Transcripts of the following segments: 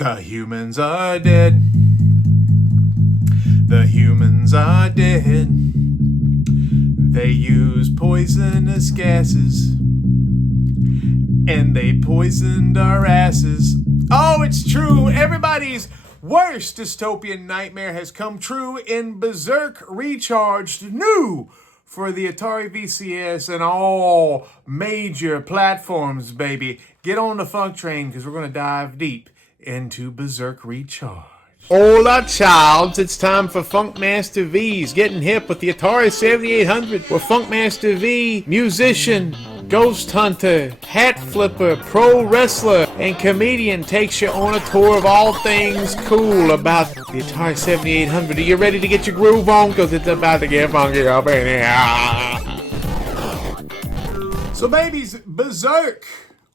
The humans are dead. The humans are dead. They use poisonous gases, and they poisoned our asses. Oh, it's true. Everybody's worst dystopian nightmare has come true in Berserk Recharged, new for the Atari VCS and all major platforms, baby. Get on the funk train, because we're going to dive deep into Berserk Recharged. Hola, childs. It's time for Funkmaster V's Getting Hip with the Atari 7800, where Funkmaster V, musician, ghost hunter, hat flipper, pro wrestler, and comedian, takes you on a tour of all things cool about the Atari 7800. Are you ready to get your groove on? Because it's about to get funky up in here. So, babies, Berserk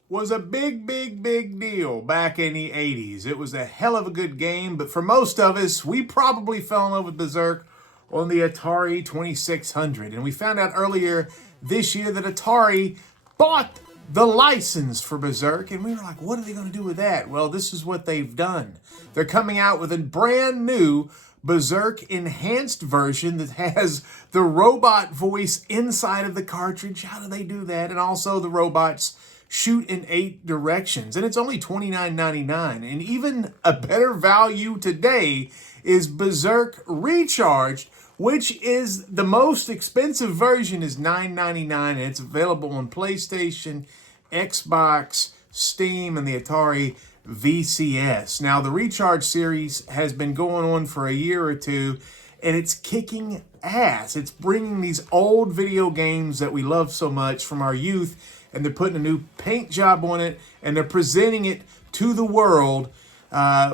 was a big deal back in the 80s. It was a hell of a good game, but for most of us, we probably fell in love with Berserk on the Atari 2600. And we found out earlier this year that Atari bought the license for Berserk, and we were like, what are they going to do with that? Well, this is what they've done. They're coming out with a brand new Berserk enhanced version that has the robot voice inside of the cartridge. How do they do that? And also the robots shoot in 8 directions, and it's only $29.99. And even a better value today is Berserk Recharged, which is the most expensive version, is $9.99, and it's available on PlayStation, Xbox, Steam, and the Atari VCS. Now, the Recharge series has been going on for a year or two, and it's kicking ass. It's bringing these old video games that we love so much from our youth, and they're putting a new paint job on it, and they're presenting it to the world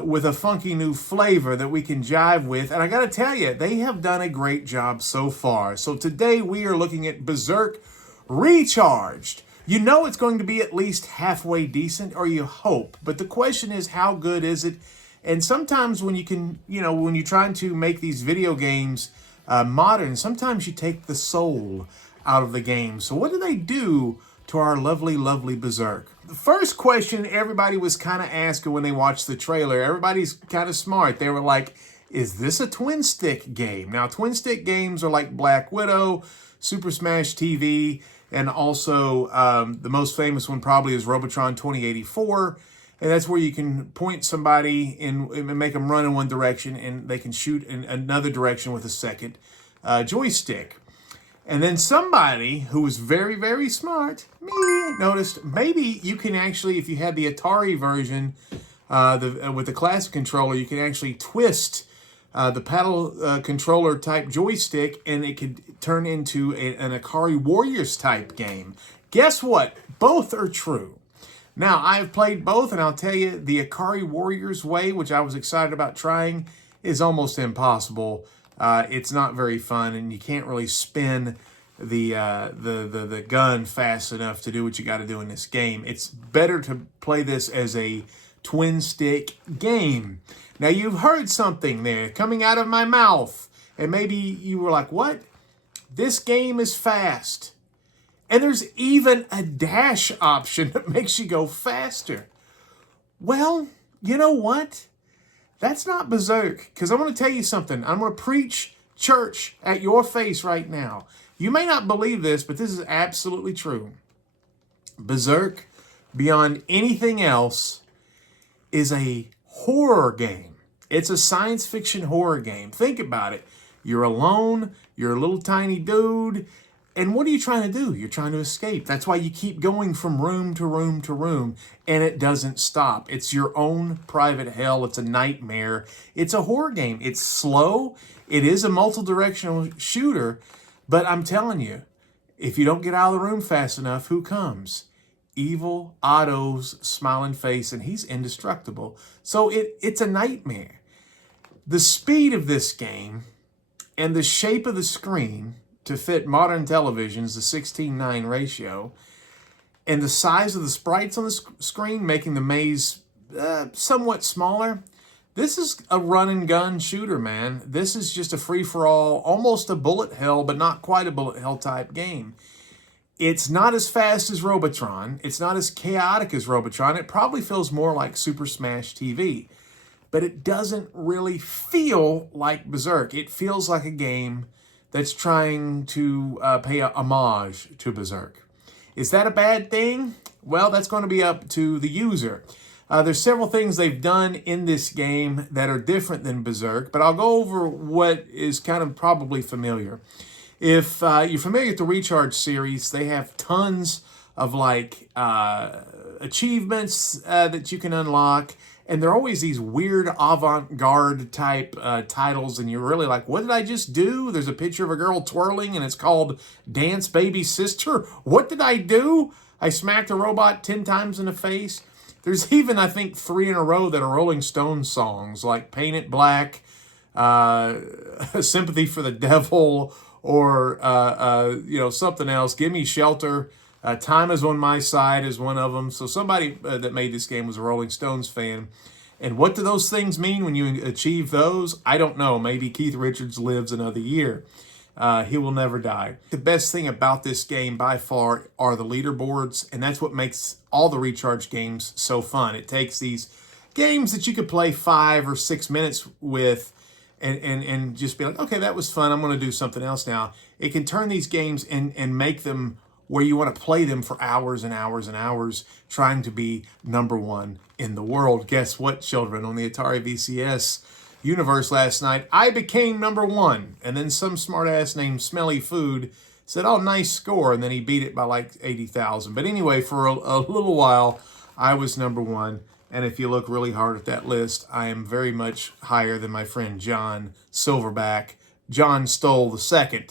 with a funky new flavor that we can jive with. And I gotta tell you, they have done a great job so far. So today we are looking at Berserk Recharged. You know it's going to be at least halfway decent, or you hope. But the question is, how good is it? And sometimes when you can, when you're trying to make these video games modern, sometimes you take the soul out of the game. So what do they do to our lovely Berserk? The first question everybody was kind of asking when they watched the trailer, everybody's kind of smart. They were like, is this a twin stick game? Now, twin stick games are like Black Widow, Super Smash TV, and also the most famous one probably is Robotron 2084. And that's where you can point somebody and make them run in one direction, and they can shoot in another direction with a second joystick. And then somebody who was very smart, me, noticed maybe you can actually, if you had the Atari version with the classic controller, you can actually twist the paddle controller type joystick, and it could turn into an Atari Warriors type game. Guess what? Both are true. Now, I've played both, and I'll tell you, the Atari Warriors way, which I was excited about trying, is almost impossible. It's not very fun, and you can't really spin the gun fast enough to do what you got to do in this game. It's better to play this as a twin stick game. Now, you've heard something there coming out of my mouth, and maybe you were like, what? This game is fast. And there's even a dash option that makes you go faster. Well, you know what? That's not Berserk, because I'm going to tell you something. I'm going to preach church at your face right now. You may not believe this, but this is absolutely true. Berserk, beyond anything else, is a horror game. It's a science fiction horror game. Think about it. You're alone. You're a little tiny dude. And what are you trying to do? You're trying to escape. That's why you keep going from room to room to room, and it doesn't stop. It's your own private hell. It's a nightmare. It's a horror game. It's slow. It is a multi-directional shooter, but I'm telling you, if you don't get out of the room fast enough, who comes? Evil Otto's smiling face, and he's indestructible. So it's a nightmare. The speed of this game and the shape of the screen to fit modern televisions, the 16:9 ratio, and the size of the sprites on the screen, making the maze somewhat smaller. This is a run and gun shooter, man. This is just a free-for-all, almost a bullet hell, but not quite a bullet hell type game. It's not as fast as Robotron. It's not as chaotic as Robotron. It probably feels more like Super Smash TV. but it doesn't really feel like Berserk. It feels like a game that's trying to pay a homage to Berserk. Is that a bad thing? Well, that's going to be up to the user. There's several things they've done in this game that are different than Berserk, but I'll go over what is kind of probably familiar. If you're familiar with the Recharged series, they have tons of like achievements that you can unlock, and they're always these weird avant-garde type titles, and you're really like, what did I just do? There's a picture of a girl twirling, and it's called Dance Baby Sister. What did I do? I smacked a robot 10 times in the face. There's even, I think, 3 in a row that are Rolling Stones songs, like Paint It Black, Sympathy for the Devil, or something else. Give Me Shelter. Time Is on My Side is one of them. So somebody that made this game was a Rolling Stones fan. And what do those things mean when you achieve those? I don't know. Maybe Keith Richards lives another year. He will never die. The best thing about this game by far are the leaderboards, and that's what makes all the Recharge games so fun. It takes these games that you could play 5 or 6 minutes with and just be like, okay, that was fun. I'm going to do something else now. It can turn these games and make them where you want to play them for hours and hours and hours, trying to be #1 in the world. Guess what, children? On the Atari VCS universe last night, I became #1. And then some smartass named Smelly Food said, oh, nice score. And then he beat it by like 80,000. But anyway, for a little while, I was #1. And if you look really hard at that list, I am very much higher than my friend John Silverback, John Stoll II.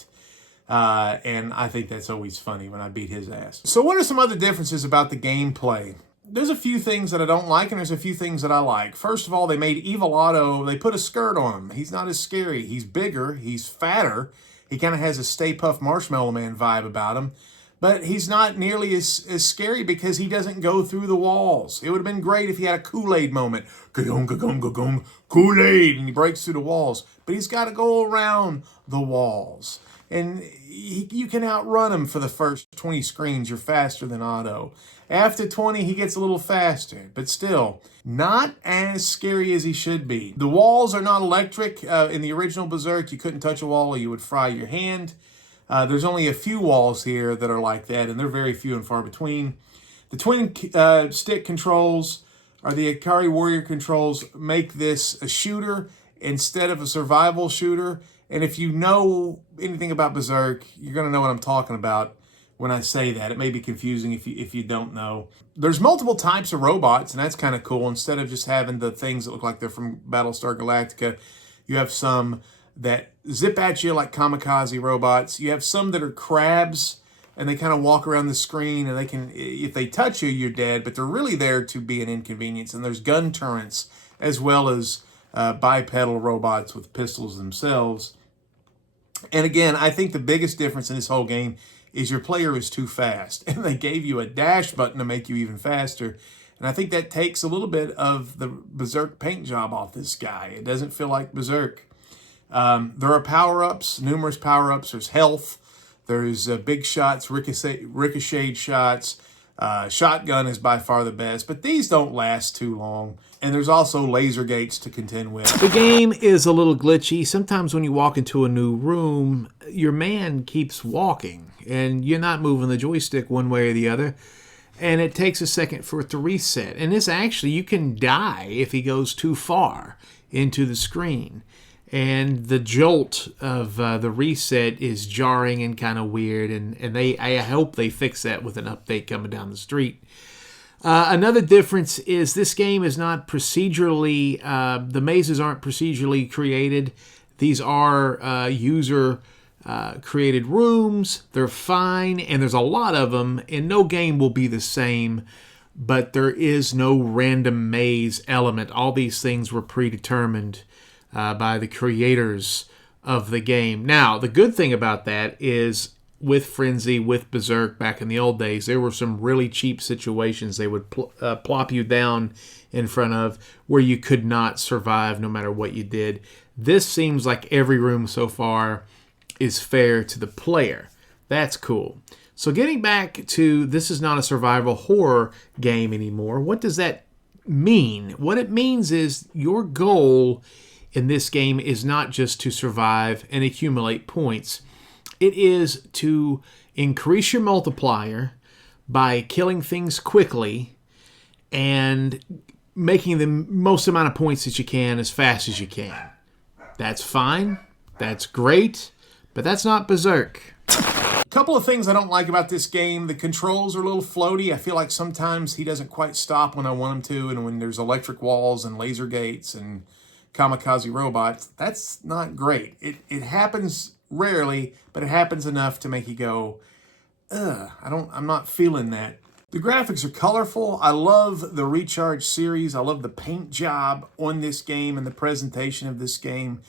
And I think that's always funny when I beat his ass. So what are some other differences about the gameplay? There's a few things that I don't like, and there's a few things that I like. First of all, they made Evil Otto, they put a skirt on him. He's not as scary. He's bigger. He's fatter. He kind of has a Stay Puft Marshmallow Man vibe about him. But he's not nearly as scary because he doesn't go through the walls. It would have been great if he had a Kool-Aid moment. Ka-gong, ka-gong, ka-gong, Kool-Aid, and he breaks through the walls. But he's got to go around the walls. And you can outrun him for the first 20 screens. You're faster than Otto. After 20, he gets a little faster, but still not as scary as he should be. The walls are not electric. In the original Berserk, you couldn't touch a wall or you would fry your hand. There's only a few walls here that are like that, and they're very few and far between. The twin stick controls, or the Atari Warrior controls, make this a shooter instead of a survival shooter. And if you know anything about Berserk, you're going to know what I'm talking about when I say that. It may be confusing if you don't know. There's multiple types of robots, and that's kind of cool. Instead of just having the things that look like they're from Battlestar Galactica, you have some that zip at you like kamikaze robots. You have some that are crabs, and they kind of walk around the screen, and they can, if they touch you, you're dead, but they're really there to be an inconvenience. And there's gun turrets, as well as bipedal robots with pistols themselves. And again, I think the biggest difference in this whole game is your player is too fast. And they gave you a dash button to make you even faster. And I think that takes a little bit of the Berserk paint job off this guy. It doesn't feel like Berserk. There are power-ups, numerous power-ups. There's health. There's big shots, ricocheted shots. Shotgun is by far the best, but these don't last too long. And there's also laser gates to contend with. The game is a little glitchy. Sometimes when you walk into a new room, your man keeps walking, and you're not moving the joystick one way or the other. And it takes a second for it to reset. And this actually, you can die if he goes too far into the screen. And the jolt of the reset is jarring and kind of weird. And I hope they fix that with an update coming down the street. Another difference is this game is not procedurally, the mazes aren't procedurally created. These are user created rooms. They're fine, and there's a lot of them, and no game will be the same, but there is no random maze element. All these things were predetermined by the creators of the game. Now, the good thing about that is with Frenzy, with Berserk back in the old days, there were some really cheap situations they would plop you down in front of where you could not survive no matter what you did. This seems like every room so far is fair to the player. That's cool. So getting back to, this is not a survival horror game anymore. What does that mean? What it means is your goal in this game is not just to survive and accumulate points. It is to increase your multiplier by killing things quickly and making the most amount of points that you can as fast as you can. That's fine. That's great. But that's not Berserk. A couple of things I don't like about this game. The controls are a little floaty. I feel like sometimes he doesn't quite stop when I want him to, and when there's electric walls and laser gates and kamikaze robots, that's not great. It happens rarely, but it happens enough to make you go, ugh, I'm not feeling that. The graphics are colorful. I love the Recharged series. I love the paint job on this game and the presentation of this game.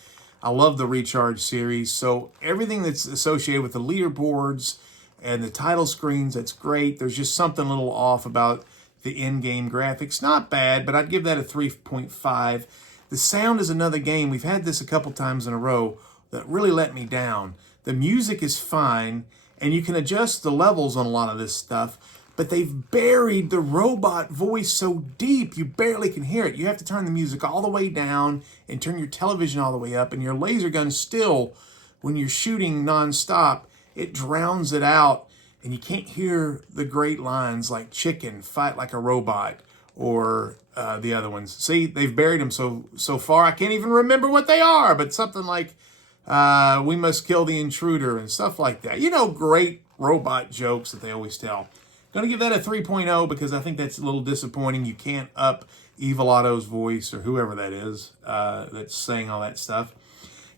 I love the Recharged series. So everything that's associated with the leaderboards and the title screens, that's great. There's just something a little off about the in-game graphics. Not bad, but I'd give that a 3.5. The sound is another game. We've had this a couple times in a row that really let me down. The music is fine, and you can adjust the levels on a lot of this stuff, but they've buried the robot voice so deep you barely can hear it. You have to turn the music all the way down and turn your television all the way up, and your laser gun still, when you're shooting nonstop, it drowns it out, and you can't hear the great lines like chicken, fight like a robot, or the other ones. See, they've buried them so far, I can't even remember what they are, but something like we must kill the intruder and stuff like that. You know, great robot jokes that they always tell. Going to give that a 3.0 because I think that's a little disappointing. You can't up Evil Otto's voice or whoever that is that's saying all that stuff.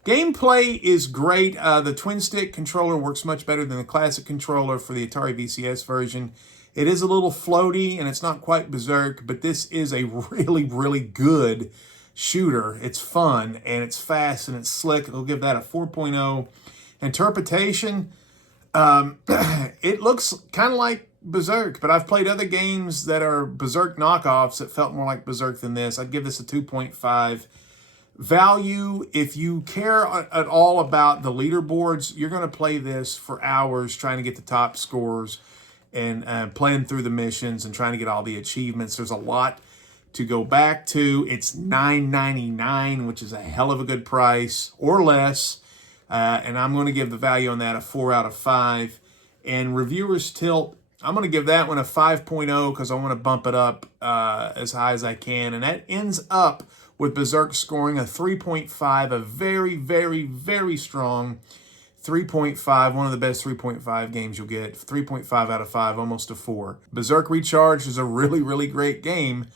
Gameplay is great. The twin stick controller works much better than the classic controller for the Atari VCS version. It is a little floaty and it's not quite Berserk, but this is a really, really good shooter. It's fun and it's fast and it's slick. I'll give that a 4.0. Interpretation, it looks kind of like Berserk, but I've played other games that are Berserk knockoffs that felt more like Berserk than this. I'd give this a 2.5. Value, if you care at all about the leaderboards, you're going to play this for hours trying to get the top scores and playing through the missions and trying to get all the achievements. There's a lot to go back to. It's $9.99, which is a hell of a good price, or less. And I'm going to give the value on that a 4 out of 5. And Reviewers Tilt, I'm going to give that one a 5.0 because I want to bump it up as high as I can. And that ends up with Berserk scoring a 3.5, a very, very, very strong 3.5, one of the best 3.5 games you'll get. 3.5 out of 5, almost a 4. Berserk Recharged is a really, really great game,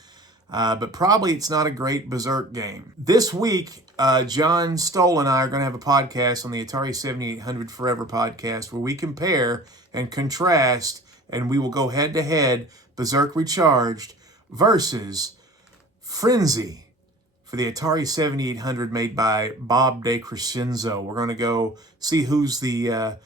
but probably it's not a great Berserk game. This week, John Stoll and I are going to have a podcast on the Atari 7800 Forever podcast where we compare and contrast, and we will go head-to-head Berserk Recharged versus Frenzy for the Atari 7800 made by Bob DeCrescenzo. We're going to go see who's the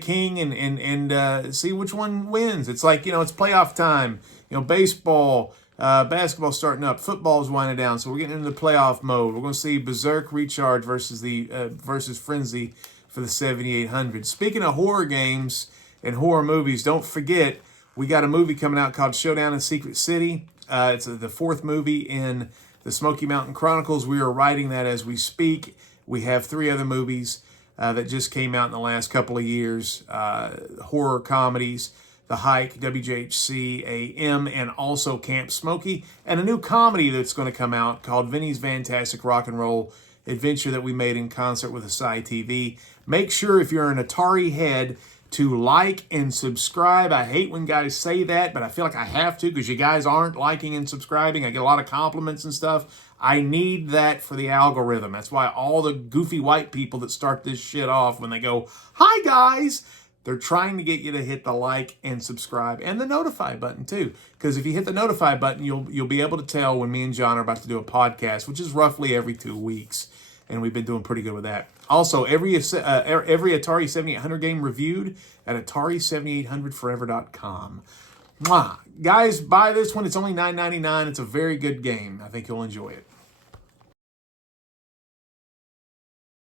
king and see which one wins. It's like, it's playoff time. Baseball, basketball starting up, football's winding down, so we're getting into the playoff mode. We're going to see Berserk Recharged versus Frenzy for the 7800. Speaking of horror games and horror movies, don't forget we got a movie coming out called Showdown in Secret City. It's the 4th movie in the Smoky Mountain Chronicles. We are writing that as we speak. We have 3 other movies that just came out in the last couple of years. Horror comedies, The Hike, WJHC, AM, and also Camp Smokey. And a new comedy that's going to come out called Vinnie's Fantastic Rock and Roll Adventure that we made in concert with Asai TV. Make sure if you're an Atari head to like and subscribe. I hate when guys say that, but I feel like I have to because you guys aren't liking and subscribing. I get a lot of compliments and stuff. I need that for the algorithm. That's why all the goofy white people that start this shit off when they go, "Hi guys," they're trying to get you to hit the like and subscribe and the notify button too. Because if you hit the notify button, you'll be able to tell when me and John are about to do a podcast, which is roughly every 2 weeks. And we've been doing pretty good with that. Also, every Atari 7800 game reviewed at Atari7800forever.com. Mwah. Guys, buy this one. It's only $9.99. It's a very good game. I think you'll enjoy it.